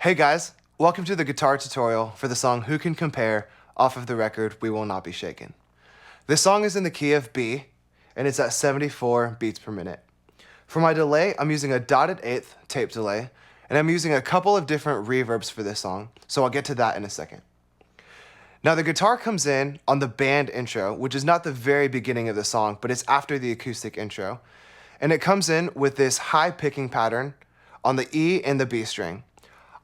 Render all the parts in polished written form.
Hey guys, welcome to the guitar tutorial for the song Who Can Compare off of the record We Will Not Be Shaken. This song is in the key of B and it's at 74 beats per minute. For my delay, I'm using a dotted eighth tape delay and I'm using a couple of different reverbs for this song, so I'll get to that in a second. Now the guitar comes in on the band intro, which is not the very beginning of the song, but it's after the acoustic intro. And it comes in with this high picking pattern on the E and the B string.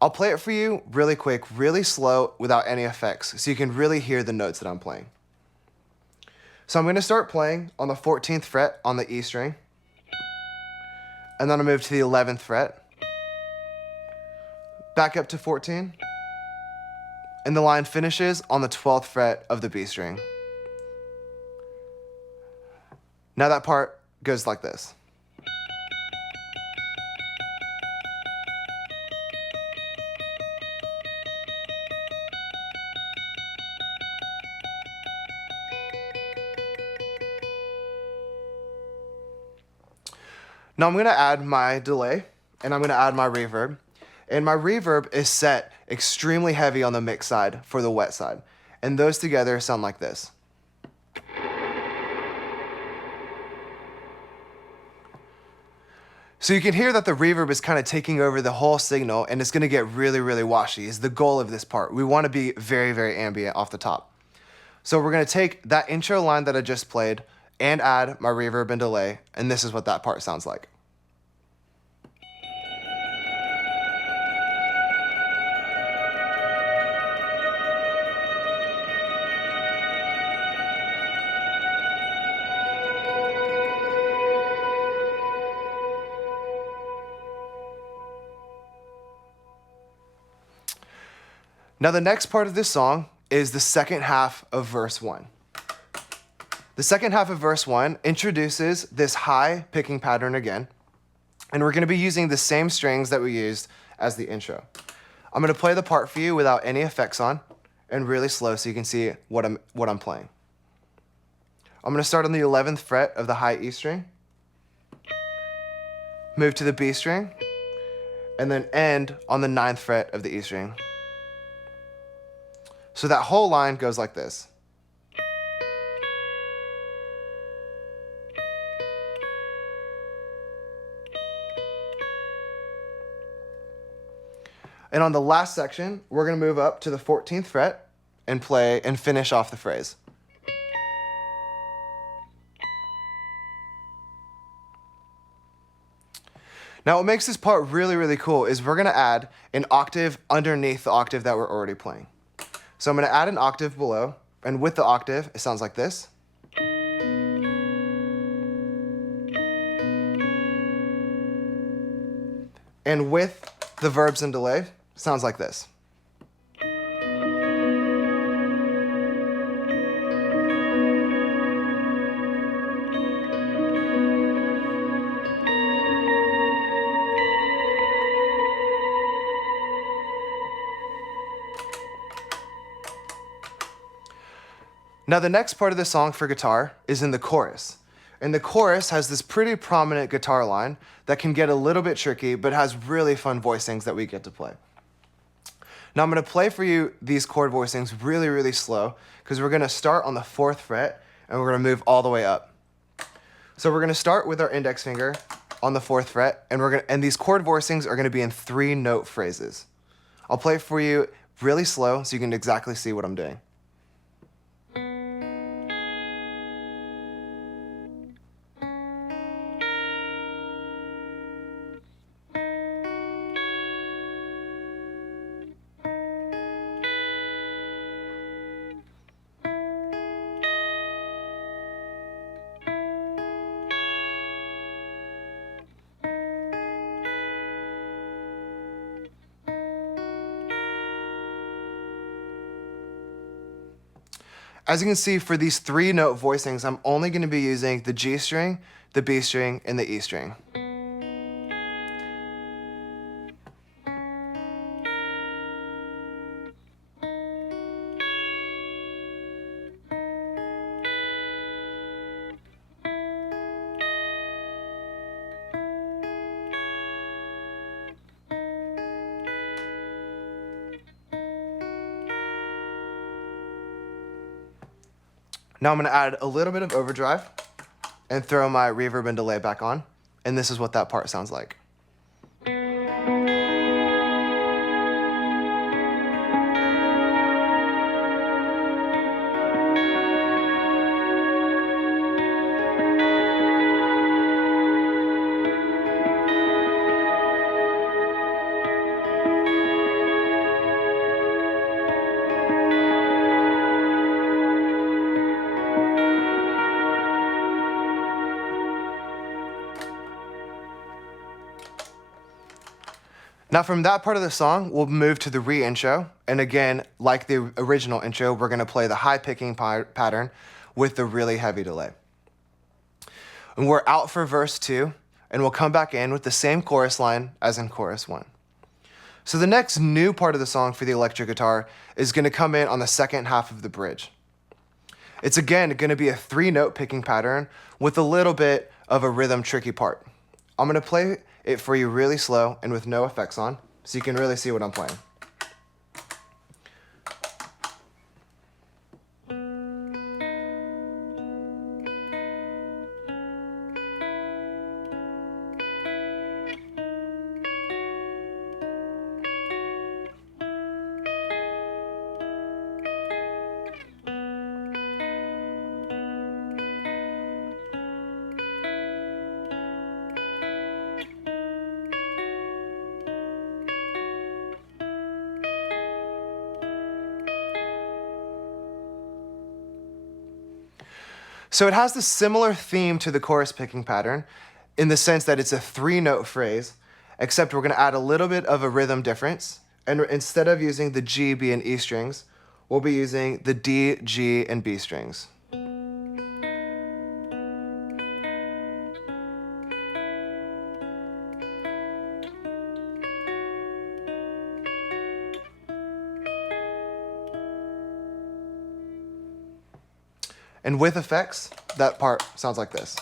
I'll play it for you really quick, really slow, without any effects, so you can really hear the notes that I'm playing. So I'm going to start playing on the 14th fret on the E string, and then I'll move to the 11th fret, back up to 14, and the line finishes on the 12th fret of the B string. Now that part goes like this. Now I'm going to add my delay, and I'm going to add my reverb. And my reverb is set extremely heavy on the mix side for the wet side. And those together sound like this. So you can hear that the reverb is kind of taking over the whole signal, and it's going to get really, really washy is the goal of this part. We want to be very, very ambient off the top. So we're going to take that intro line that I just played and add my reverb and delay, and this is what that part sounds like. Now the next part of this song is the second half of verse 1. The second half of verse 1 introduces this high picking pattern again, and we're going to be using the same strings that we used as the intro. I'm going to play the part for you without any effects on and really slow so you can see what I'm playing. I'm going to start on the 11th fret of the high E string, move to the B string, and then end on the 9th fret of the E string. So that whole line goes like this. And on the last section, we're going to move up to the 14th fret and play and finish off the phrase. Now what makes this part really, really cool is we're going to add an octave underneath the octave that we're already playing. So I'm going to add an octave below, and with the octave, it sounds like this. And with the verbs and delay, it sounds like this. Now the next part of the song for guitar is in the chorus. And the chorus has this pretty prominent guitar line that can get a little bit tricky, but has really fun voicings that we get to play. Now I'm going to play for you these chord voicings really, really slow, because we're going to start on the 4th fret, and we're going to move all the way up. So we're going to start with our index finger on the 4th fret, and these chord voicings are going to be in 3-note phrases. I'll play it for you really slow so you can exactly see what I'm doing. As you can see, for these 3-note voicings, I'm only going to be using the G string, the B string, and the E string. Now I'm going to add a little bit of overdrive and throw my reverb and delay back on, and this is what that part sounds like. Now from that part of the song, we'll move to the re-intro. And again, like the original intro, we're gonna play the high picking pattern with the really heavy delay. And we're out for verse 2, and we'll come back in with the same chorus line as in chorus 1. So the next new part of the song for the electric guitar is gonna come in on the second half of the bridge. It's again gonna be a 3-note picking pattern with a little bit of a rhythm tricky part. I'm gonna play it for you really slow and with no effects on, so you can really see what I'm playing. So it has the similar theme to the chorus picking pattern in the sense that it's a 3-note phrase, except we're gonna add a little bit of a rhythm difference. And instead of using the G, B, and E strings, we'll be using the D, G, and B strings. And with effects, that part sounds like this.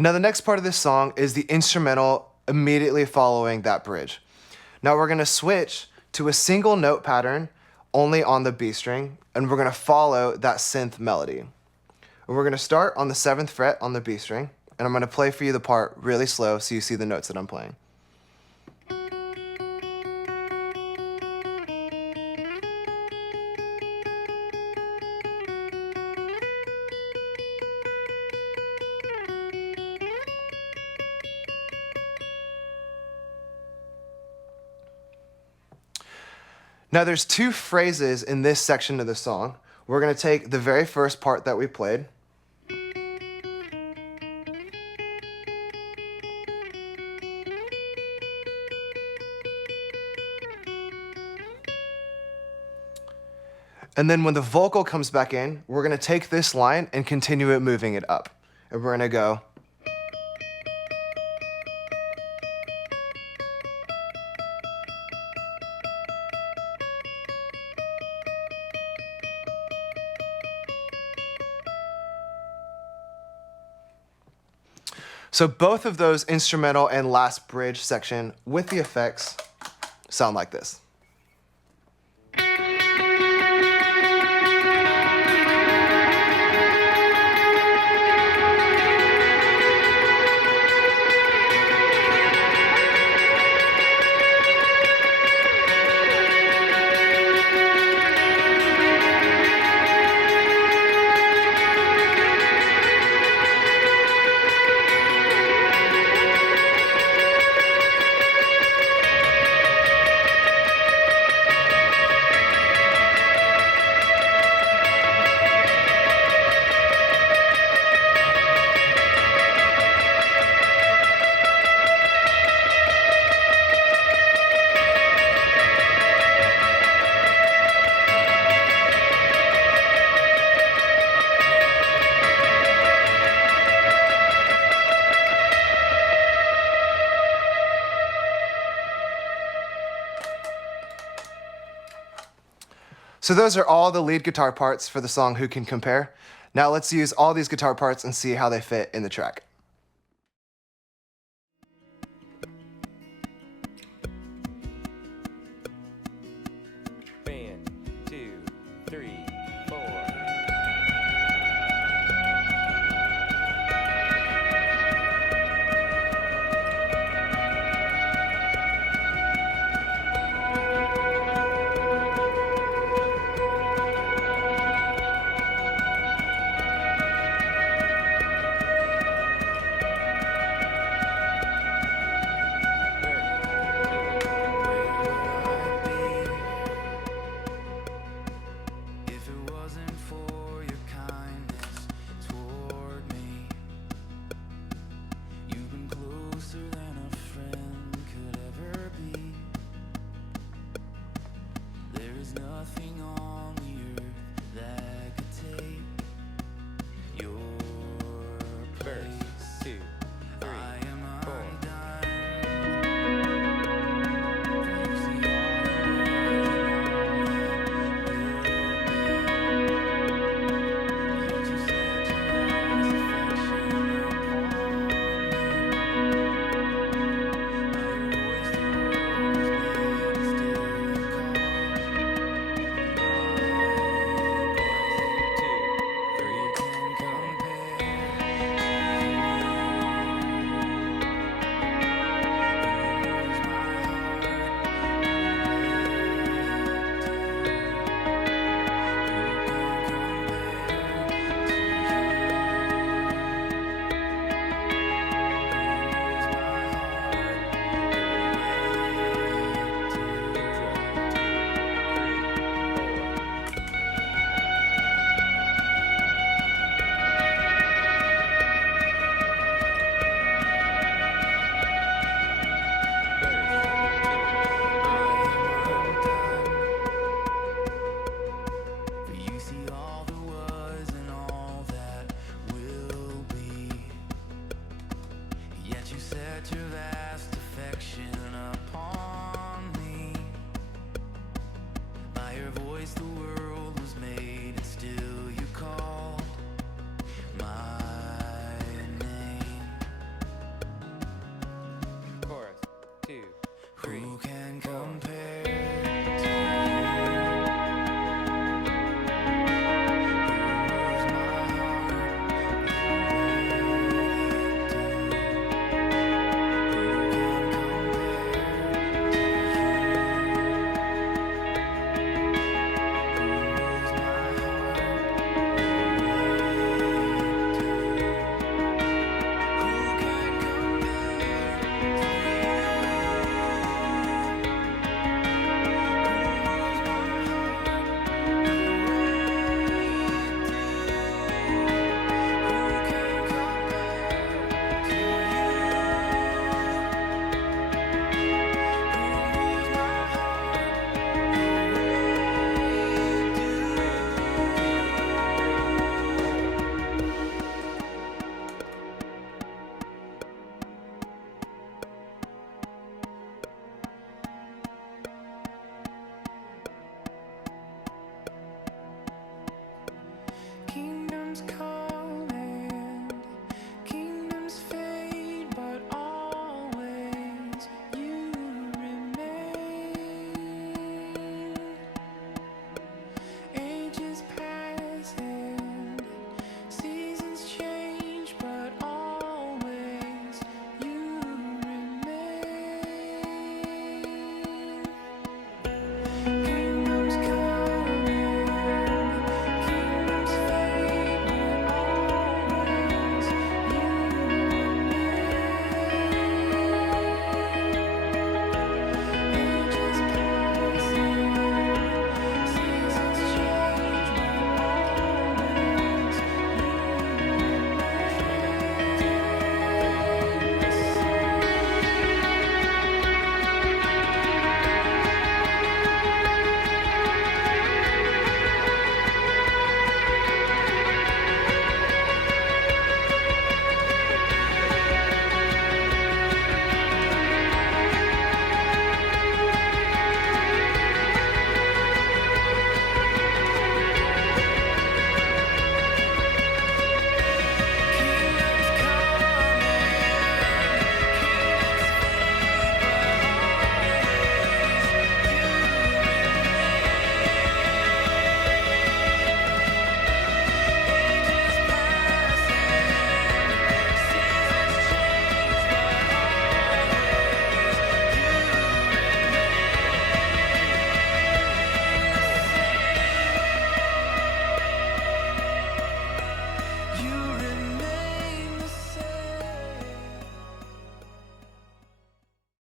Now the next part of this song is the instrumental immediately following that bridge. Now we're gonna switch to a single note pattern only on the B string, and we're gonna follow that synth melody. And we're gonna start on the 7th fret on the B string, and I'm gonna play for you the part really slow so you see the notes that I'm playing. Now there's 2 phrases in this section of the song. We're gonna take the very first part that we played, and then when the vocal comes back in, we're gonna take this line and continue it moving it up. And we're gonna go. So both of those instrumental and last bridge section with the effects sound like this. So those are all the lead guitar parts for the song Who Can Compare. Now let's use all these guitar parts and see how they fit in the track. One, two, three, four. If it wasn't for your kindness toward me, you've been closer than a friend could ever be. There is nothing on the earth that could take your place. Verse 2.